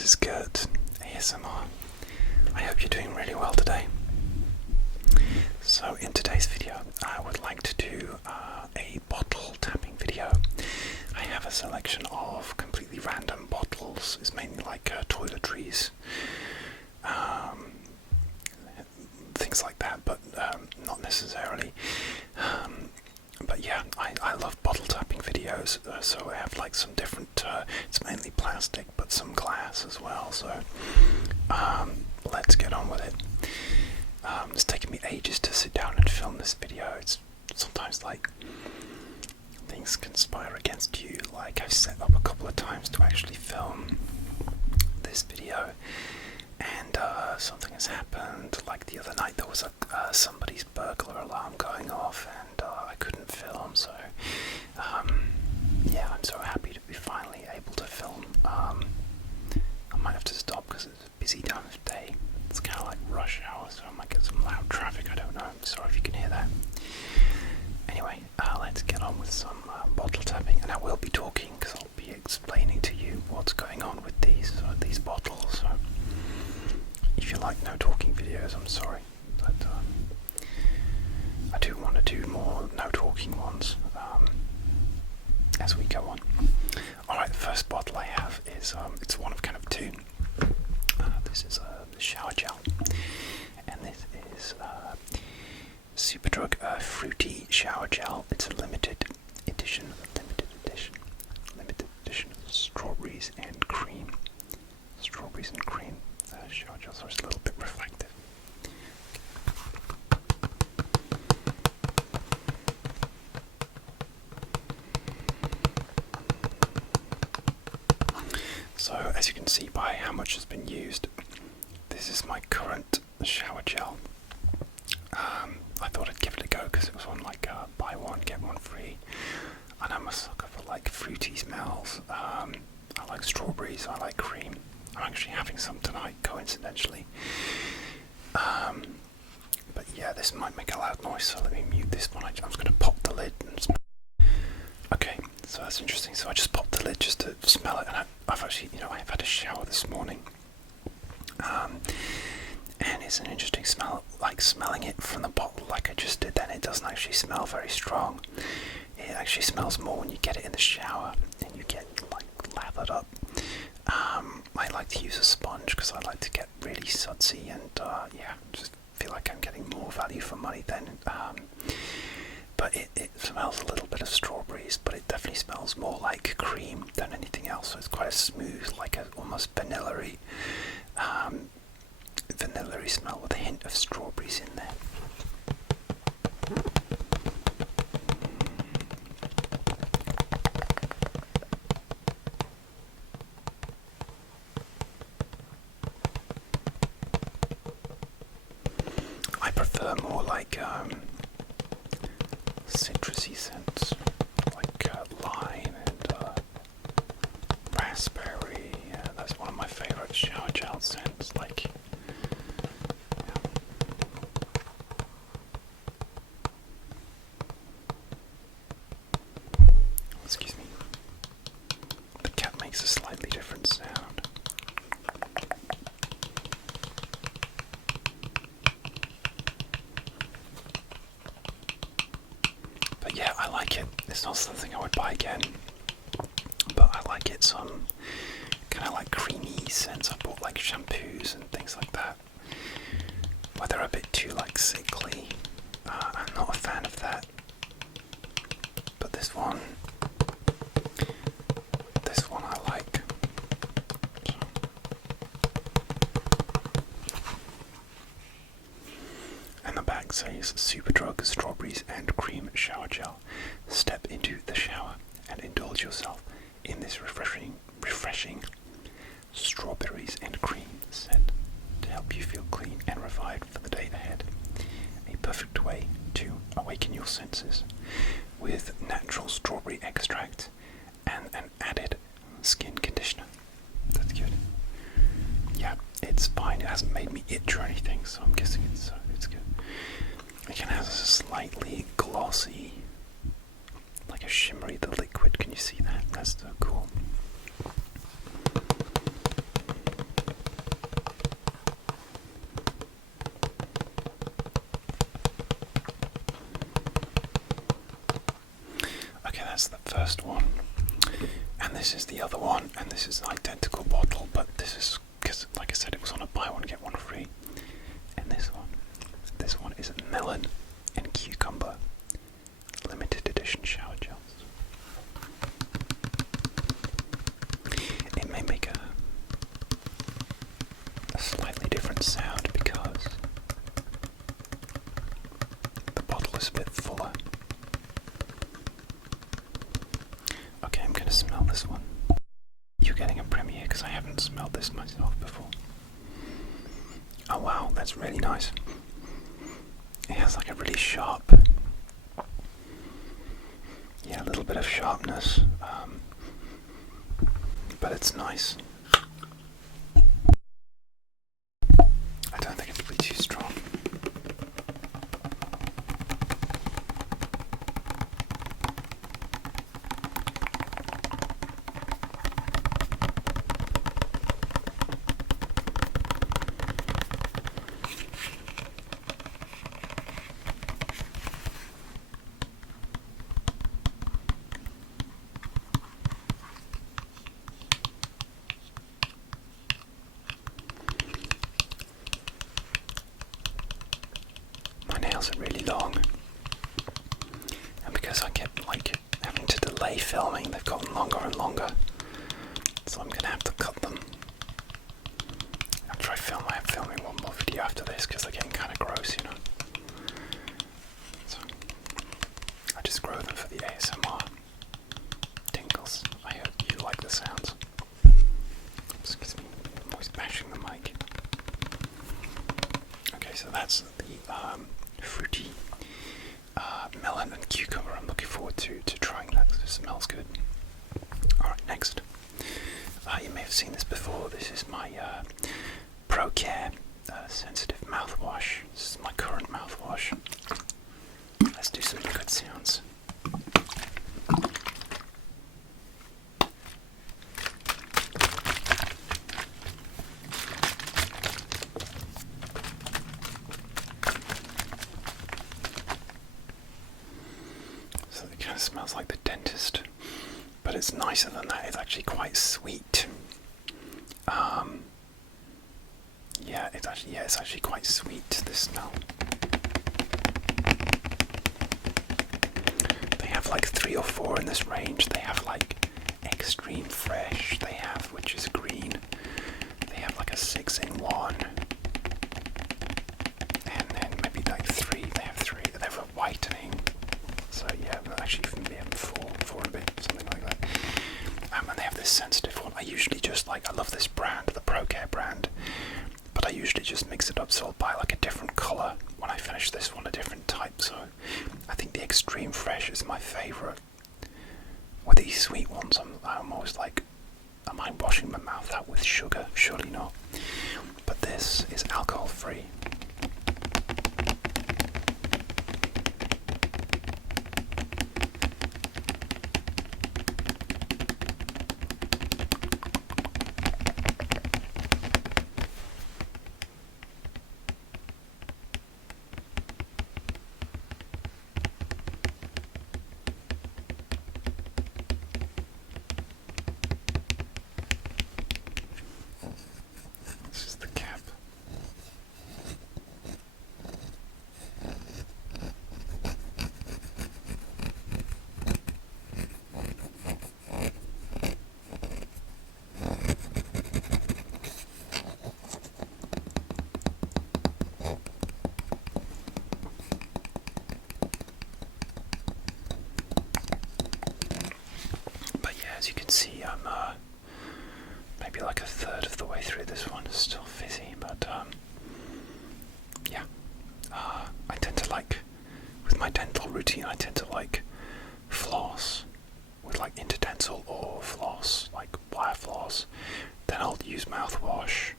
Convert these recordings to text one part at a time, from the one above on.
This is good ASMR. I hope you're doing really well today. So in today's video I would like to do a bottle tapping video. I have a selection of completely random bottles. It's mainly like toiletries, things like that, but not necessarily. But yeah, I love bottle tapping videos, so I have like some different, it's mainly plastic, but some glass as well, so let's get on with it. It's taken me ages to sit down and film this video. It's sometimes like things conspire against you, like I've set up a couple of times to actually film this video, and something has happened. Like the other night there was somebody's burglar alarm going off and I couldn't film, so yeah, I'm so happy to be finally able to film. I might have to stop because it's a busy time of day. It's kind of like rush hour, so I might get some loud traffic, I don't know. Sorry if you can hear that. Anyway, let's get on with some bottle tapping, and I will be talking because I'll be explaining to you what's going on with these bottles. So if you like no talking videos, I'm sorry, but I do want to do more no talking ones as we go on. Alright, the first bottle I have is it's one of kind of two. This is the shower gel, and this is Superdrug Fruity Shower Gel. It's a limited edition strawberries and cream. Strawberries and cream shower gel, so it's a little bit reflective. So as you can see by how much has been used, this is my current shower gel. I thought I'd give it a go because it was on like buy one get one free, and I'm a sucker for like fruity smells. I like strawberries, I like cream. I'm actually having some tonight, coincidentally. But yeah, this might make a loud noise, so let me mute this one. I'm just going to pop the lid and smell. Okay, so that's interesting. So I just popped the lid just to smell it, and I've actually, I've had a shower this morning. And it's an interesting smell, like smelling it from the bottle like I just did then. It doesn't actually smell very strong. It actually smells more when you get it in the shower and you get like lathered up. I like to use a sponge because I like to get really sudsy, and yeah, just feel like I'm getting more value for money then. But it smells a little bit of strawberries, but it definitely smells more like cream than anything else. So it's quite a smooth, like a almost vanilla-y smell with a hint of strawberries in there. I prefer more like citrusy scents, like lime and raspberry. That's one of my favorite shower gel scents. Like, excuse me. The cat makes a slightly different sound. But yeah, I like it. It's not something I would buy again, but I like it. Some kind of like creamy scents. I bought like shampoos and things like that, but they're a bit too like sickly. I'm not a fan of that. But this one I like. And the back says Superdrug Strawberries and Cream Shower Gel. Step into the shower and indulge yourself in this refreshing strawberries and cream scent to help you feel clean and revived for the day ahead. A perfect way to awaken your senses with natural strawberry extract and an added skin conditioner. That's good. Yeah, it's fine. It hasn't made me itch or anything, so I'm guessing it's good. It can have a slightly glossy, like a shimmery, the liquid. Can you see that? That's so cool. And this is the other one, and this is an identical bottle, but this is because, like I said, it was on a buy one get one free. And this one is melon and cucumber limited edition shower gels. It may make a slightly different sound because the bottle is a bit fuller. Okay, I'm gonna smell this one. You're getting a premiere because I haven't smelled this myself before. Oh wow, that's really nice. It has like a really sharp, yeah, a little bit of sharpness, but it's nice. I don't think it'll be too strong. Are really long, and because I kept like having to delay filming, they've gotten longer and longer, so I'm gonna have to cut them after I am filming one more video after this because they're getting kind of gross, you know. So I just grow them for the ASMR. Tingles. I hope you like the sounds. Excuse me, I'm always bashing the mic. Okay, so that's the fruity melon and cucumber. I'm looking forward to trying that because it smells good. Alright, next. You may have seen this before. This is my Pro Care sensitive mouthwash. This is my current mouthwash. Let's do some good sounds. Smells like the dentist, but it's nicer than that. It's actually quite sweet. It's actually quite sweet, this smell. They have like 3 or 4 in this range. They have like extreme fresh, they have, which is green. They have like a 6-in-1, and then maybe like 3. They have 3. They have a whitening. So yeah, actually from the M4 and a bit, something like that. And they have this sensitive one. I usually just I love this brand, the Pro Care brand, but I usually just mix it up, so I'll buy like a different colour when I finish this one, a different type. So I think the Extreme Fresh is my favourite. With these sweet ones, I'm always like, am I washing my mouth out with sugar? Surely not. But this is alcohol free. This is the cap. But yeah, as you can see, I'm maybe like a third of the way through this one. It's still fizzy, but yeah. I tend to with my dental routine, I tend to floss with interdental or floss, like wire floss. Then I'll use mouthwash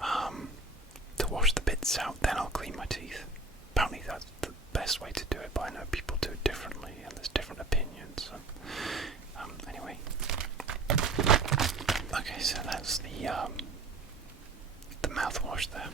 to wash the bits out. Then I'll clean my teeth. Apparently that's the best way to do it, but I know people do it differently, and there's different opinions. So, anyway. Okay, so that's the mouthwash there.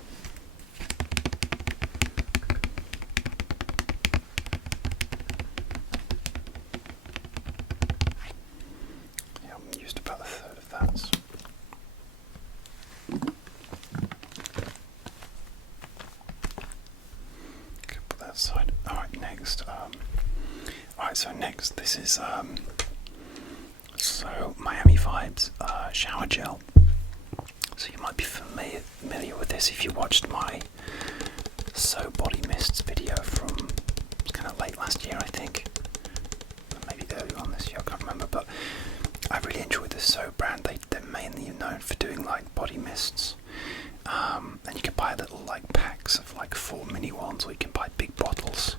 shower gel. So you might be familiar with this if you watched my So Body Mists video from kind of late last year, I think. Maybe early on this year, I can't remember. But I really enjoyed this So brand. They're mainly known for doing like body mists. And you can buy little like packs of like 4 mini ones, or you can buy big bottles.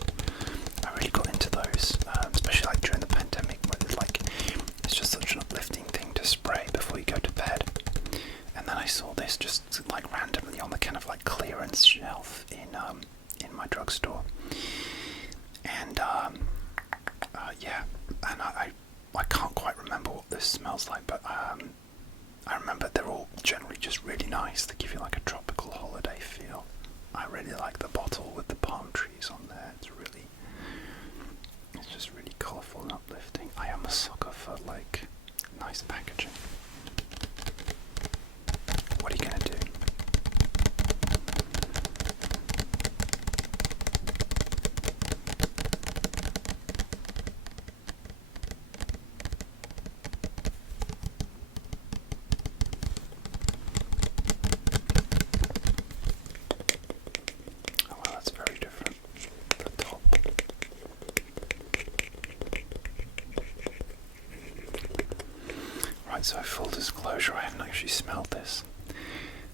I really got into those, especially like during the pandemic, when it's just such an uplifting thing to spray before you go to bed. And then I saw this just like randomly on the kind of like clearance shelf in my drugstore, and yeah, and I can't quite remember what this smells like, but I remember they're all generally just really nice. They give you like a tropical holiday feel. I really like the bottle with the palm trees on there. It's just really colourful and uplifting. I am a sucker for like nice packaging. What are you gonna do? Oh well, that's very different. The top. Right, so full disclosure, I haven't actually smelled this.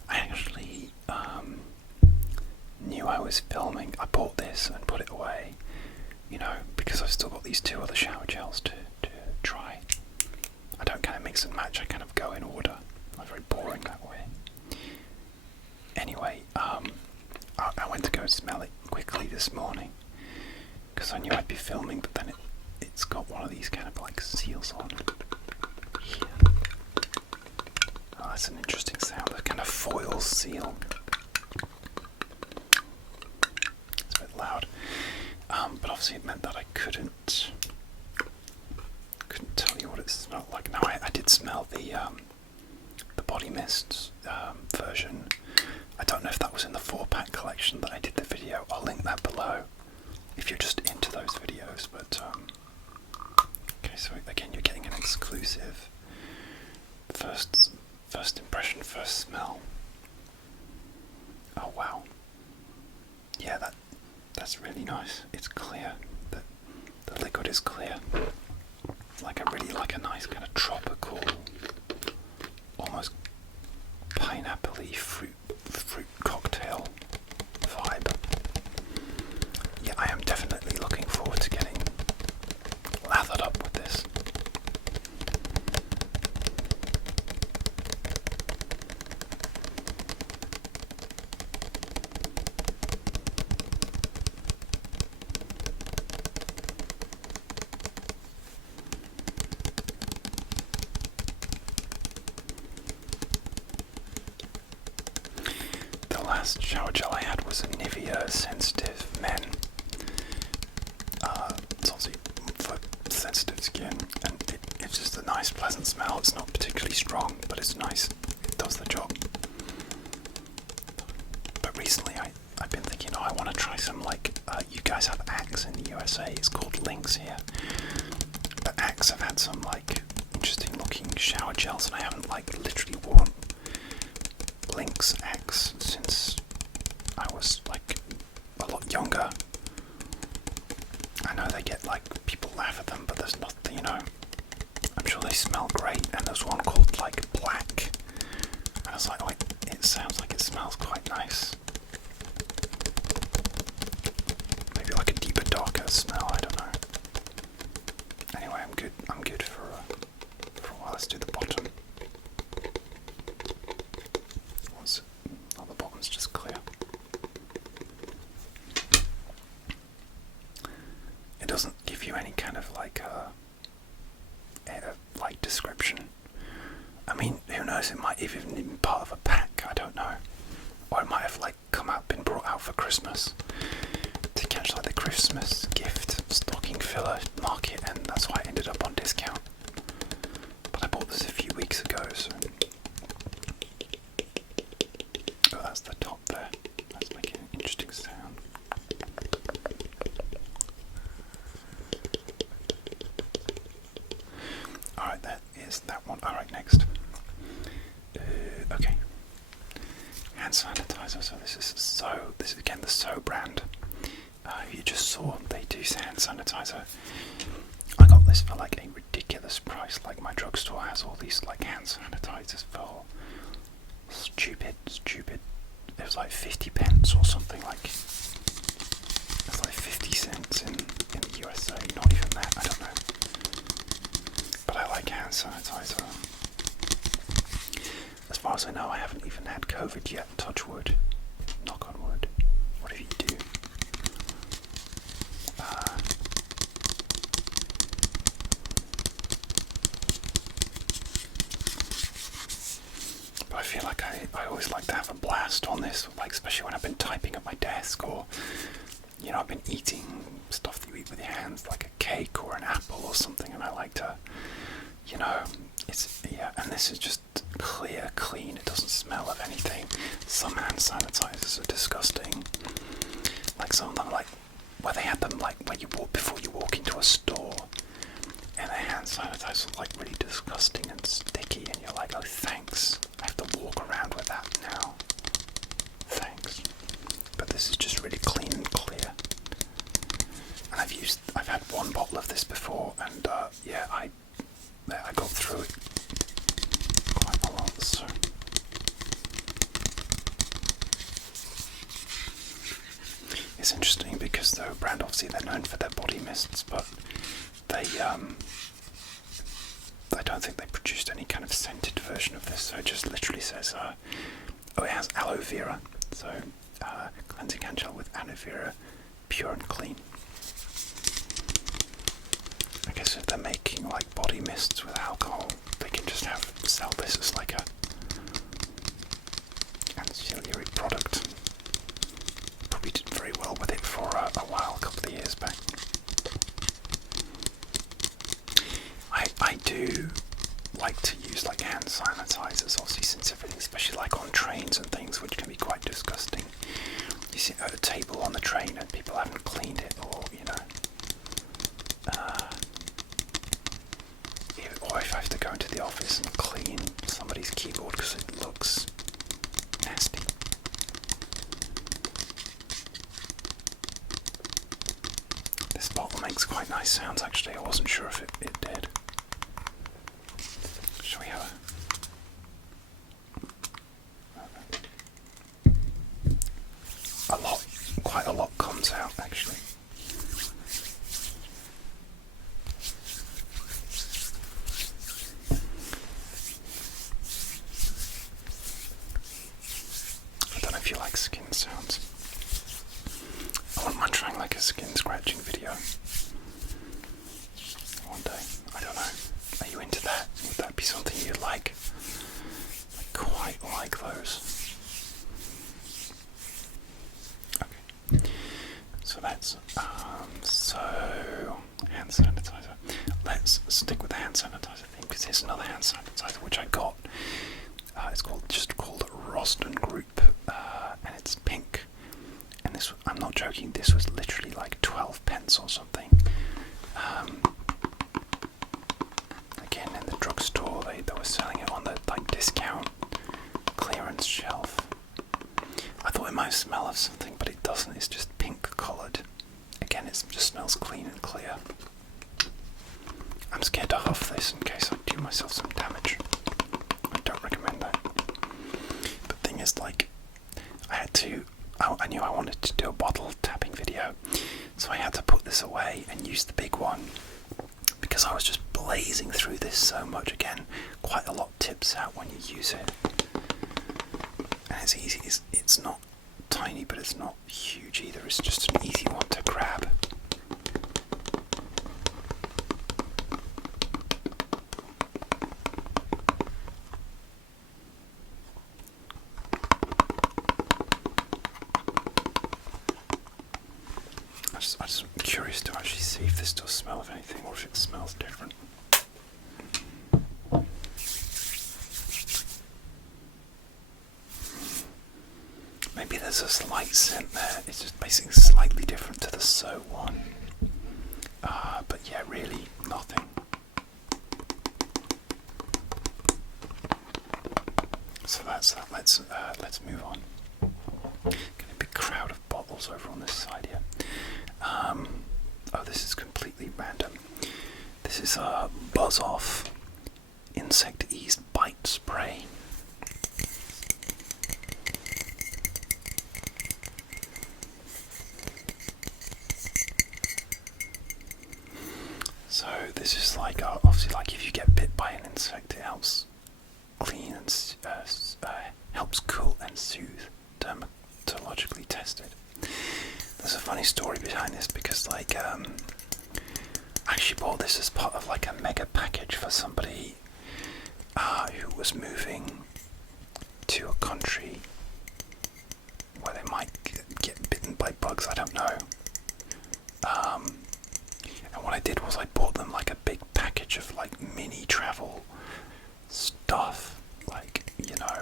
I actually knew I was filming. I bought this and put it away, because I've still got these 2 other shower gels to try. I don't kind of mix and match, I kind of go in order. I'm very boring that way. Anyway, I went to go smell it quickly this morning because I knew I'd be filming, but then it's got one of these kind of like seals on here. Oh, that's an interesting sound, a kind of foil seal. It's a bit loud, but obviously it meant that I couldn't tell you what it smelled like. Now I did smell the body mist version. I don't know if that was in the 4-pack collection that I did the video. I'll link that below if you're just into those videos. But okay, so again, you're getting an exclusive first impression, first smell. Oh wow, yeah, that's really nice. It's clear. The liquid is clear. I really like a nice kind of tropical, almost pineapple-y fruit cocktail vibe. Yeah, I am definitely looking forward to getting lathered up with this. The last shower gel I had was a Nivea Sensitive Men. It's obviously for sensitive skin, and it's just a nice, pleasant smell. It's not particularly strong, but it's nice. It does the job. But recently, I've been thinking, I want to try some you guys have Axe in the USA. It's called Lynx here. But Axe have had some interesting looking shower gels, and I haven't literally worn Lynx Axe since I was a lot younger. I know they get people laugh at them, but there's nothing, I'm sure they smell great. And there's one called Black, and I was like, wait, it sounds like it smells quite nice. Maybe a deeper, darker smell, I don't know. Anyway, I'm good for a while. Let's do the bottom. The bottom's just clear. It doesn't give you any kind of description. I mean, who knows? It might even be part of a pack. I don't know, or it might have been brought out for Christmas to catch the Christmas gift stocking filler market, and that's why it ended up on discount. But I bought this a few weeks ago, so. Oh, that's the top there. That's making an interesting sound. Alright, that is that one. Alright, next. hand sanitizer. So this is again the So brand. You just saw they do hand sanitizer. I got this for like a ridiculous price. Like my drugstore has all these like hand sanitizers for stupid. It was like 50 pence or something like. It's like 50 cents in the USA. Not even that. I don't know. But I like hand sanitizer. As far as I know, I haven't even had COVID yet. Touch wood. Knock on wood. Whatever you do. But I feel like I always like to have a blast on this, like especially when I've been typing at my desk, or you know, I've been eating stuff that you eat with your hands, like a cake or an apple or something, and I like to, you know, and this is just clear, clean. It doesn't smell of anything. Some hand sanitizers are disgusting. Like some of them, like where they had them, like when you walk before you walk into a store, and the hand sanitizer is like really disgusting and sticky, and you're like, oh thanks, I have to walk around with that now. Thanks. But this is just really clean and clear. And I've had one bottle of this before, and yeah, I got through it quite a lot. So it's interesting because the brand, obviously they're known for their body mists, but they I don't think they produced any kind of scented version of this. So it just literally says, oh, it has aloe vera. So cleansing hand gel with aloe vera, pure and clean. I guess if they're making like body mists with alcohol, they can just sell this as like a ancillary product. Probably did very well with it for a while, a couple of years back. I do like to use like hand sanitizers, obviously, since everything, especially like on trains and things, which can be quite disgusting. You sit at a table on the train and people haven't cleaned it, or you know, or if I have to go into the office and clean somebody's keyboard because it looks nasty. This bottle makes quite nice sounds actually. I wasn't sure if it did. Shall we have quite a lot comes out actually. I don't know if you like skin sounds. I wouldn't mind trying like a skin scratching video one day. I don't know. Are you into that? Would that be something you'd like? I quite like those. Okay. So that's so hand sanitizer. Let's stick with the hand sanitizer thing, because here's another hand sanitizer which I got. It's called Roston Group, and it's pink. And this, I'm not joking, this was literally like 12 pence or something. Again, in the drugstore, they were selling it on the like discount clearance shelf. I thought it might smell of something, but it doesn't. It's just pink coloured. Again, it just smells clean and clear. I'm scared to huff this in case I do myself some damage. I don't recommend that. The thing is, like, I knew I wanted to do a bottle tapping video, so I had to put this away and use the big one, because I was just blazing through this so much. Again, quite a lot tips out when you use it, and it's easy. It's not tiny, but it's not huge either. It's just an easy one to grab. I'm just curious to actually see if this does smell of anything, or if it smells different. Maybe there's a slight scent there. It's just basically slightly different to the So one. But yeah, really nothing. So that's that. Let's move on. Got a big crowd of bottles over on this side here. Oh, this is completely random. This is a Buzz Off Insect Ease Bite Spray. So this is like, obviously, like if you get bit by an insect, it helps clean and helps cool and soothe. Dermatologically tested. There's a funny story behind this because, like, I actually bought this as part of like a mega package for somebody who was moving to a country where they might get bitten by bugs. I don't know. And what I did was I bought them like a big package of like mini travel stuff, like, you know,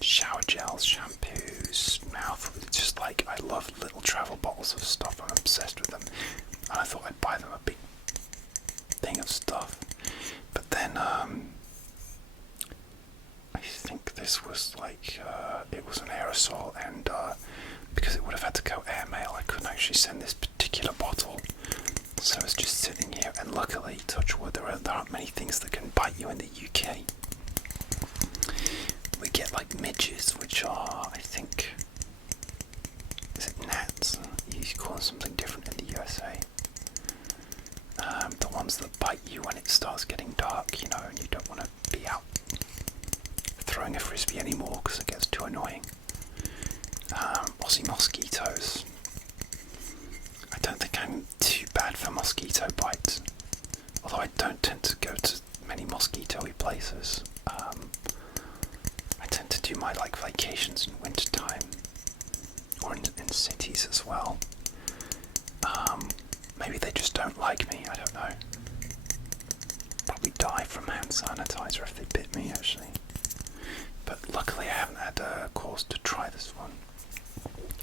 shower gels, shampoos, mouth. Just like, I love little travel bottles of stuff. I'm obsessed with them, and I thought I'd buy them a big thing of stuff. But then I think this was like it was an aerosol, and because it would have had to go airmail, I couldn't actually send this particular bottle. So it's just sitting here, and luckily, touch wood, there aren't many things that can bite you in the UK. We get like midges, which are, I think, is it gnats? You call them something different in the USA. The ones that bite you when it starts getting dark, you know, and you don't want to be out throwing a frisbee anymore because it gets too annoying. Aussie mosquitoes. I don't think I'm too bad for mosquito bites, although I don't tend to go to many mosquito-y places. I tend to do my like vacations in winter time, or in cities as well. Maybe they just don't like me, I don't know. Probably die from hand sanitizer if they bit me, actually. But luckily I haven't had a cause to try this one.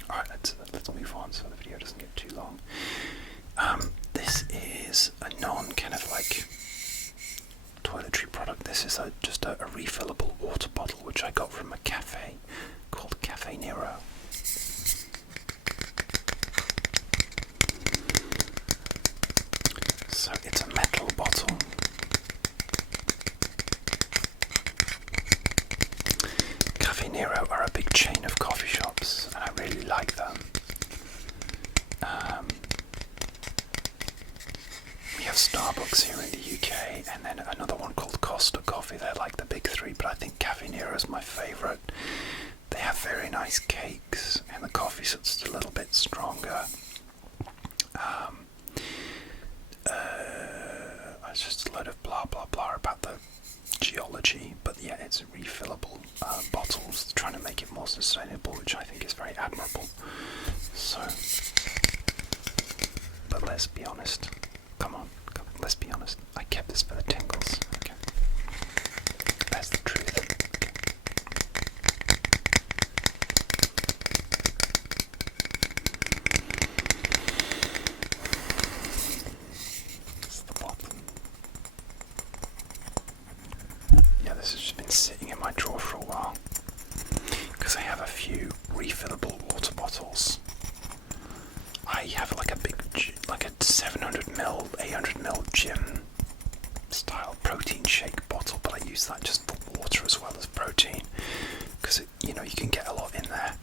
Alright, let's move on so the video doesn't get too long. This is a kind of like toiletry product. This is just a refillable water bottle which I got from a cafe called Cafe Nero. So it's a metal bottle. Cafe Nero are a big chain of coffee shops, and I really like them. We have Starbucks here in the UK, and then another one called Costa Coffee. They're like the big three, but I think Cafe Nero is my favourite. They have very nice cakes, and the coffee's just a little bit stronger. It's just a load of blah blah blah about the geology, but yeah, it's refillable bottles, trying to make it more sustainable, which I think is very admirable. So, but let's be honest. Come on, let's be honest. I kept this for the tingles. Okay, that's the truth. That's the bottom. Yeah, this has just been sitting in my drawer for a while because I have a few refillable water bottles. I have like a big, like a 700ml, 800ml gym style protein shake bottle, but I use that just for water as well as protein because you know, you can get a lot in there.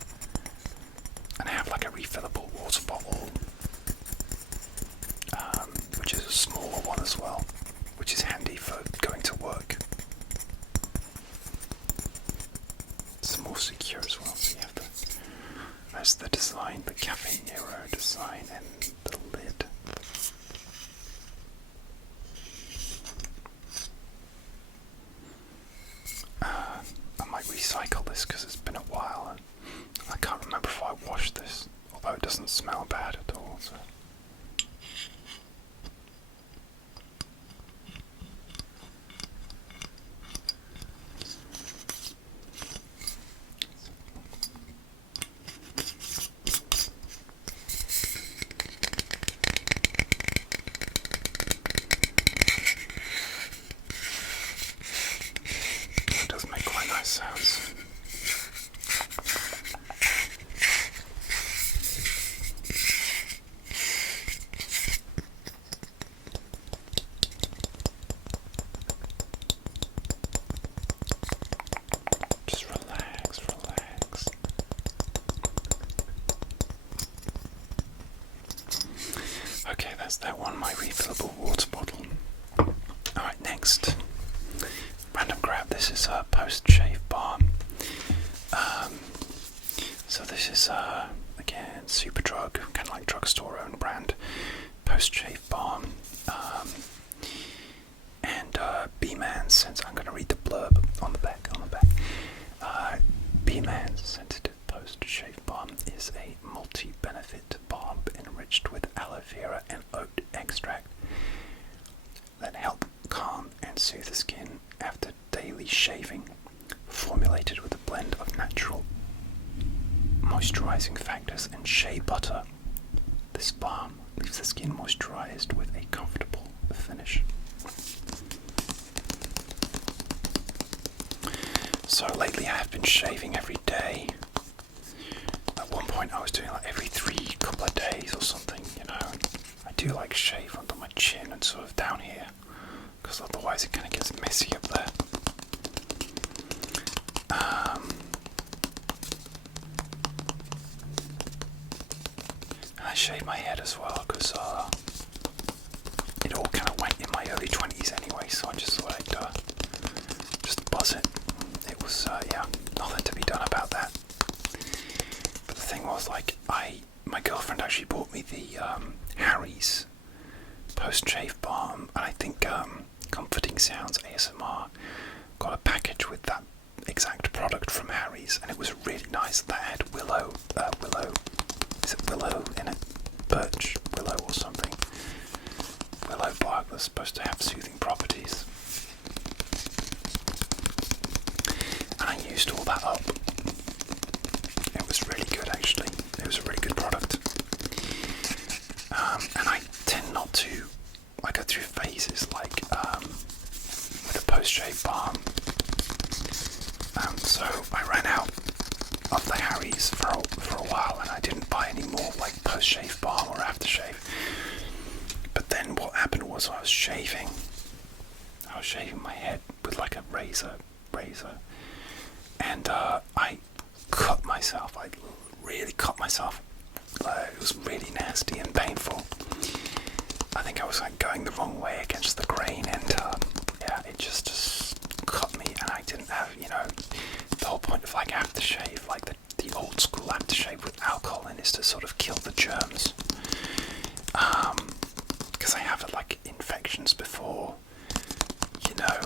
And I have like a refillable water bottle, which is a smaller one as well, which is handy for going to work. It's more secure as well. So you have that's the design, the Cafe Nero design, and the lid. I might recycle this because it's been a while, and I can't remember if I washed this, although it doesn't smell bad at all. So. It does make quite nice sounds. That's that one, my refillable water bottle. Alright, next. Random grab. This is a post-shave balm. So this is, again, Superdrug, kind of like drugstore own brand. Post-shave balm. And B-Man's Sensitive. I'm going to read the blurb on the back. B-Man's Sensitive Post-Shave Balm is a multi-benefit balm enriched with aloe vera and oat extract that help calm and soothe the skin after daily shaving. Formulated with a blend of natural moisturizing factors and shea butter, this balm leaves the skin moisturized with a comfortable finish. So lately I have been shaving every day. At one point I was doing like every couple of days or something, you know. I do like shave under my chin and sort of down here, because otherwise it kind of gets messy up there. And I shave my head as well, because it all kind of went in my early 20s anyway, so I just thought I'd just buzz it. It was, yeah, nothing to be done about that. But the thing was, like, my girlfriend actually bought me the Harry's post-shave balm, and I think Comforting Sounds ASMR got a package with that exact product from Harry's, and it was really nice. That had willow, is it willow in it? Birch, willow or something. Willow bark that's supposed to have soothing properties. And I used all that up. It was really good, actually. It was a really good product. And I tend not to, I go through phases, like with a post-shave balm. So I ran out of the Harry's for a while, and I didn't buy any more, like post-shave balm or aftershave. But then what happened was I was shaving my head with like a razor, and I cut myself. I really cut myself. It was really nasty and painful. I think I was like going the wrong way against the grain, and yeah, it just cut me. And I didn't have, you know, the whole point of like aftershave, like the old school aftershave with alcohol in, is to sort of kill the germs. Because I have like infections before, you know,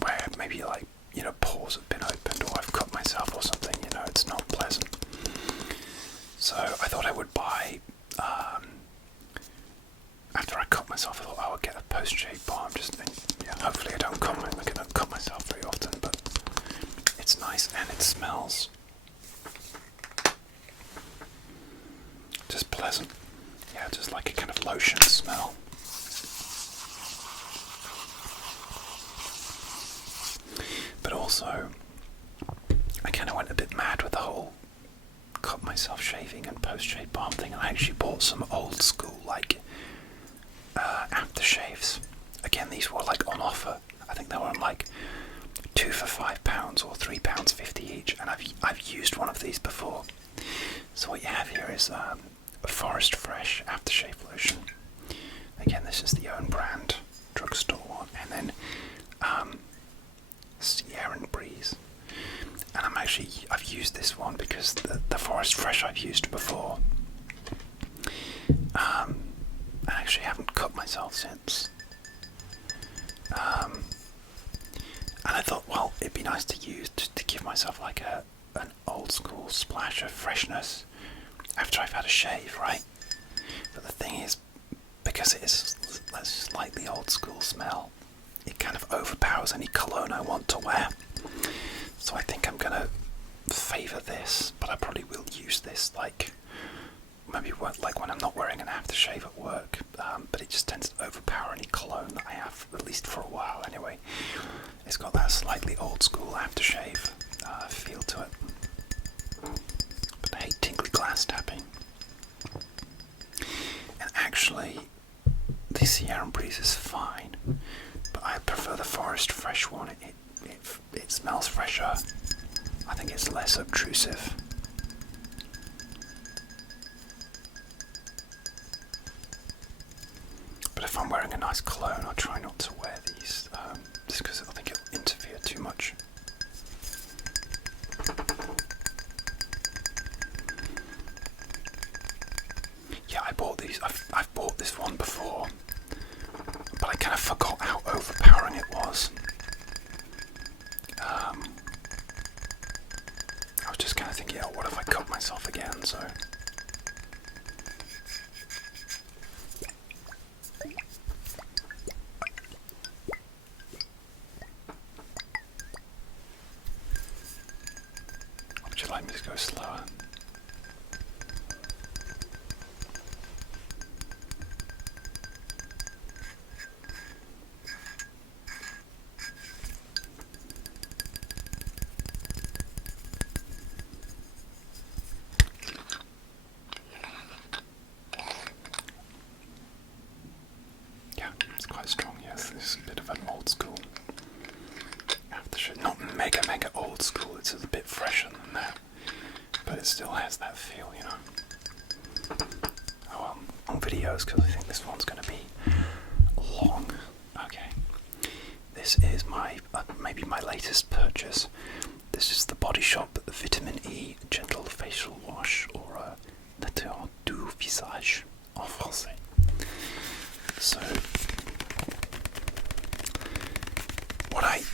where maybe like, you know, pores have been opened, or I've cut myself or something, you know, it's not pleasant. So I thought I would buy, after I cut myself, I thought I would get a post-shave balm, just, yeah, hopefully I don't cut myself very often, but it's nice, and it smells just pleasant. Yeah, just like a kind of lotion smell. But also, I kind of went a bit mad with the whole cut myself shaving and post-shave balm thing, and I actually bought some old school, like, aftershaves. Again, these were like on offer. I think they were on like 2 for £5 or £3.50 each, and I've used one of these before. So what you have here is a Forest Fresh aftershave lotion. Again, this is the own brand drugstore one, and then Sierra Breeze. And I've used this one because the Forest Fresh I've used before. I actually haven't cut myself since. And I thought, well, it'd be nice to use to give myself like an old school splash of freshness after I've had a shave, right? But the thing is, because it is a slightly old school smell, it kind of overpowers any cologne I want to wear. So I think I'm gonna favour this, but I probably will use this like maybe like when I'm not wearing an aftershave at work. But it just tends to overpower any cologne that I have, at least for a while anyway. It's got that slightly old school aftershave feel to it. But I hate tingly glass tapping. And actually, the Sierra Breeze is fine, but I prefer the Forest Fresh one. It smells fresher. I think it's less obtrusive. nice cologne. I'll try not to wear these, just because I think it'll interfere too much. Yeah, I bought these. I've bought this one before, but I kind of forgot how overpowering it was. I was just kind of thinking, oh, what if I cut myself again? So. Would you like me to go slower? Yeah, it's quite strong, yes. This is a bit of an old school aftershave. Not mega old school, it's a bit fresher than that. But it still has that feel, you know. Oh, on videos, because I think this one's going to be long. Okay. This is my, maybe my latest purchase. This is the Body Shop Vitamin E Gentle Facial Wash, or Nettoyant du Visage en français. So,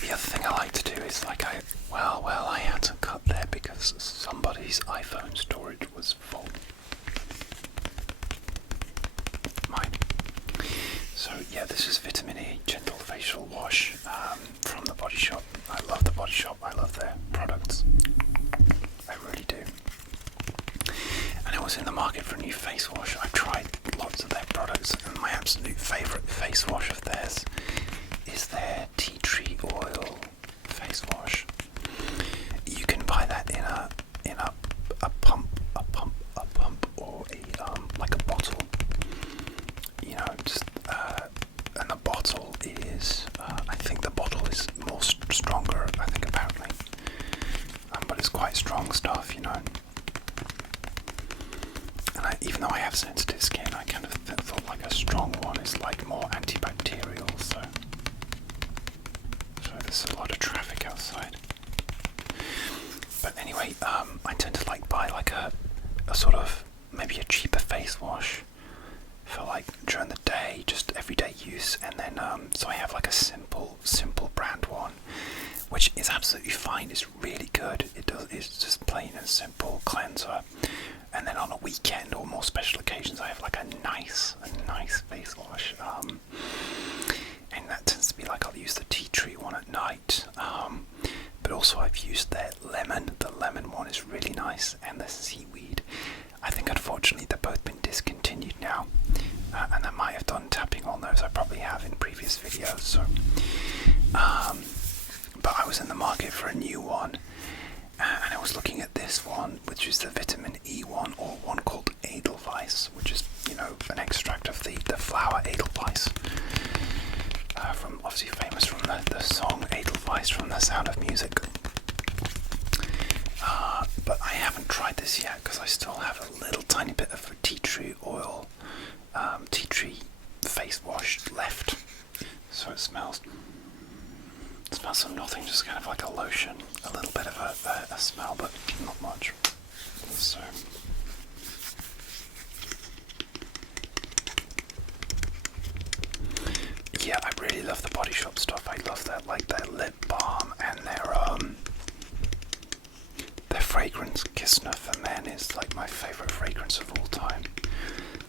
the other thing I like to do is I had to cut there because somebody's iPhone storage was full. Mine. So yeah, this is Vitamin E Gentle Facial Wash from the Body Shop. I love the Body Shop. I love their products. I really do. And I was in the market for a new face wash. I've tried lots of their products, and my absolute favourite face wash of theirs is their tea tree oil face wash. You can buy that in a pump, or like a bottle. You know, just and the bottle is I think the bottle is more stronger. I think apparently, but it's quite strong stuff, you know. And even though I have sensitive skin, I kind of thought like a strong one is like more antibacterial. So there's a lot of traffic outside. But anyway, I tend to like buy like a sort of maybe a cheaper face wash for like during the day, just everyday use, and then so I have like a simple brand one, which is absolutely fine. It's really good. It's just plain and simple cleanser. And then on a weekend or more special occasions, I have like a nice face wash. And that tends to be like I'll use the tea tree one at night. But also I've used their lemon. The lemon one is really nice, and the seaweed. I think unfortunately they've both been discontinued now, and I might have done tapping on those. I probably have in previous videos. So, but I was in the market for a new one, and I was looking at this one, which is the Vitamin E one, or one called Edelweiss, which is, you know, an extract of the flower Edelweiss. From obviously famous from the song Edelweiss from The Sound of Music. But I haven't tried this yet because I still have a little tiny bit of tea tree oil, tea tree face wash left. So it smells of nothing, just kind of like a lotion, a little bit of a smell, but not much. So. Yeah, I really love the Body Shop stuff. I love that, like their lip balm and their fragrance. Kiss Snuff for Men is like my favourite fragrance of all time.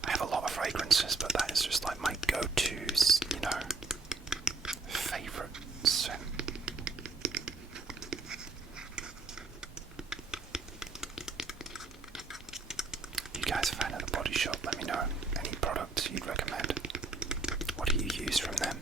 I have a lot of fragrances, but that is just like my go-to, you know, favourite scent. You guys a fan of the Body Shop? Let me know. Any products you'd recommend? What do you use from them?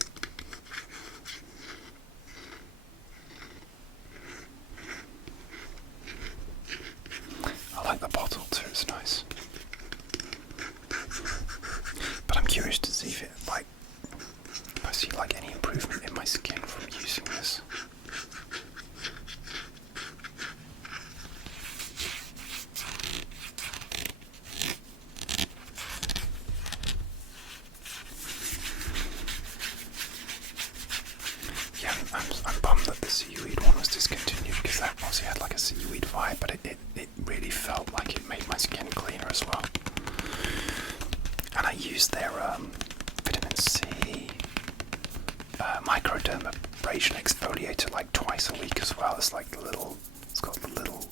hydration exfoliator like twice a week as well. It's like it's got the little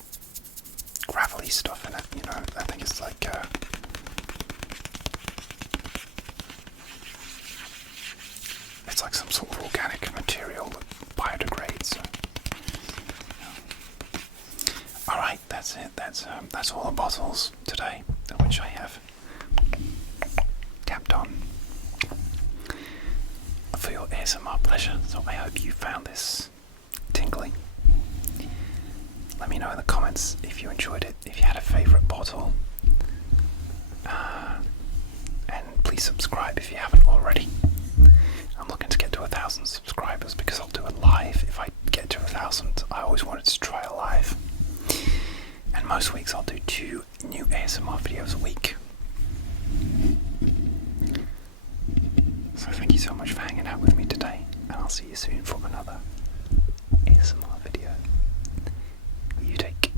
gravelly stuff in it, you know. I think it's like it's like some sort of organic material that biodegrades. Alright, that's it. That's all the bottles today, which I have tapped on for your ASMR pleasure. So I hope you found this tingling. Let me know in the comments if you enjoyed it, if you had a favourite bottle. And please subscribe if you haven't already. I'm looking to get to 1,000 subscribers because I'll do a live if I get to 1,000. I always wanted to try a live. And most weeks I'll do 2 new ASMR videos a week. So thank you so much for hanging out with me today, and I'll see you soon for another ASMR video. You take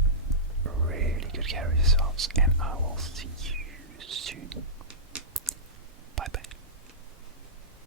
really good care of yourselves, and I will see you soon.